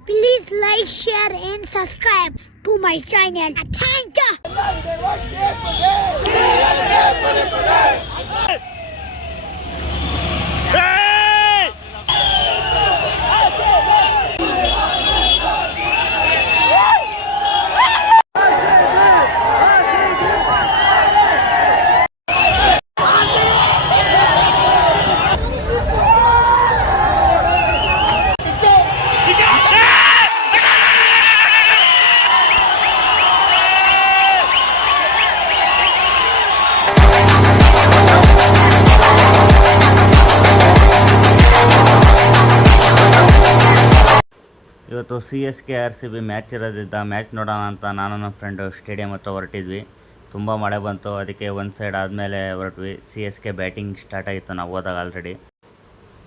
Please like, share and subscribe to my channel. Thank you. ಇವತ್ತು CSK RCB match ಇರೋದ್ರಿಂದ match ನೋಡೋಣ ಅಂತ ನಾನು ನಮ್ಮ ಫ್ರೆಂಡು ಸ್ಟೇಡಿಯಂ ಹತ್ರ ಹೊರಟಿದ್ವಿ. ತುಂಬ ಮಳೆ ಬಂತು, ಅದಕ್ಕೆ ಒಂದು ಸೈಡ್ ಆದಮೇಲೆ ಹೊರಟ್ವಿ. CSK ಬ್ಯಾಟಿಂಗ್ ಸ್ಟಾರ್ಟ್ ಆಗಿತ್ತು ನಾವು ಹೋದಾಗ ಆಲ್ರೆಡಿ.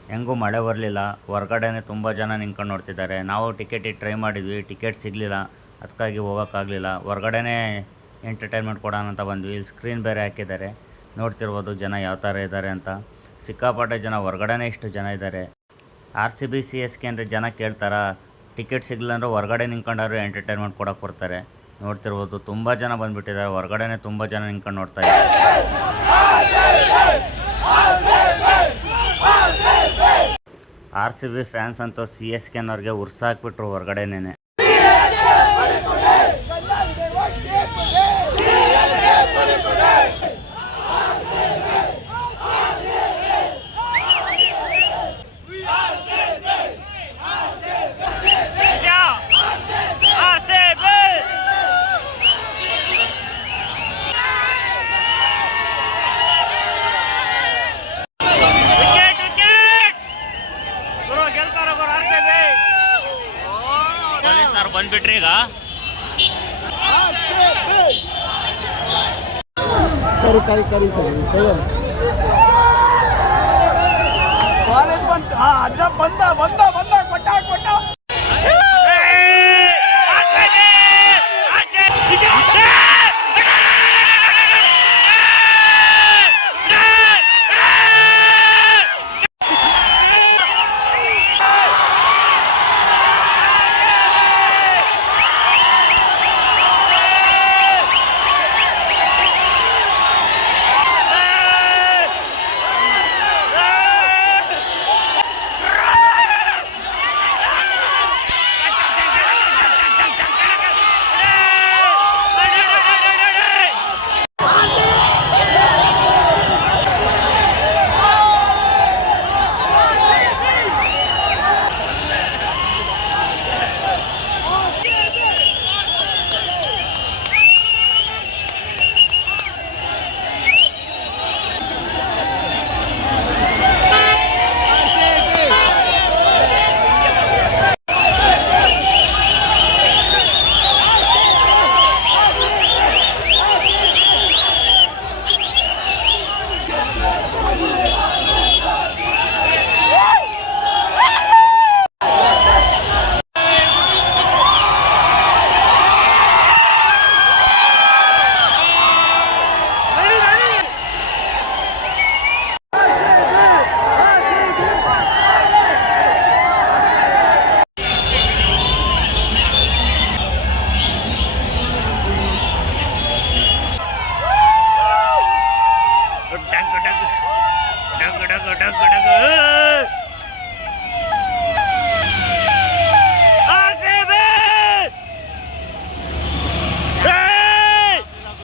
ಹೆಂಗೂ ಮಳೆ ಬರಲಿಲ್ಲ, ಹೊರಗಡೆನೇ ತುಂಬ ಜನ ನಿಂತ್ಕೊಂಡು ನೋಡ್ತಿದ್ದಾರೆ. ನಾವು ಟಿಕೆಟಿಗೆ ಟ್ರೈ ಮಾಡಿದ್ವಿ, ಟಿಕೆಟ್ ಸಿಗಲಿಲ್ಲ, ಅದಕ್ಕಾಗಿ ಹೋಗೋಕ್ಕಾಗಲಿಲ್ಲ. ಹೊರಗಡೆನೇ ಎಂಟರ್ಟೈನ್ಮೆಂಟ್ ಕೊಡೋಣ ಅಂತ ಬಂದ್ವಿ. ಇಲ್ಲಿ ಸ್ಕ್ರೀನ್ ಬೇರೆ ಹಾಕಿದ್ದಾರೆ, ನೋಡ್ತಿರ್ಬೋದು ಜನ ಯಾವ ಥರ ಇದ್ದಾರೆ ಅಂತ. ಸಿಕ್ಕಾಪಟ್ಟೆ ಜನ, ಹೊರಗಡೆನೇ ಇಷ್ಟು ಜನ ಇದ್ದಾರೆ. RCB CSK ಅಂದರೆ ಜನ ಕೇಳ್ತಾರಾ? ಟಿಕೆಟ್ ಸಿಗಲಿಲ್ಲ ಅಂದರೆ ಹೊರಗಡೆ ನಿಂತ್ಕೊಂಡಾದ್ರು ಎಂಟರ್ಟೈನ್ಮೆಂಟ್ ಕೊಡೋಕೆ ಬರ್ತಾರೆ. ನೋಡ್ತಿರ್ಬೋದು ತುಂಬ ಜನ ಬಂದುಬಿಟ್ಟಿದ್ದಾರೆ, ಹೊರಗಡೆನೇ ತುಂಬ ಜನ ನಿಂತ್ಕೊಂಡು ನೋಡ್ತಾ ಇದ್ದಾರೆ. RCB ಫ್ಯಾನ್ಸ್ ಅಂತೂ CSKನವ್ರಿಗೆ ಉರ್ಸಾಕ್ಬಿಟ್ರು ಹೊರಗಡೆನೇ. ಬಂದ್ಬಿಟ್ರಿ ಈಗ ಬಂದ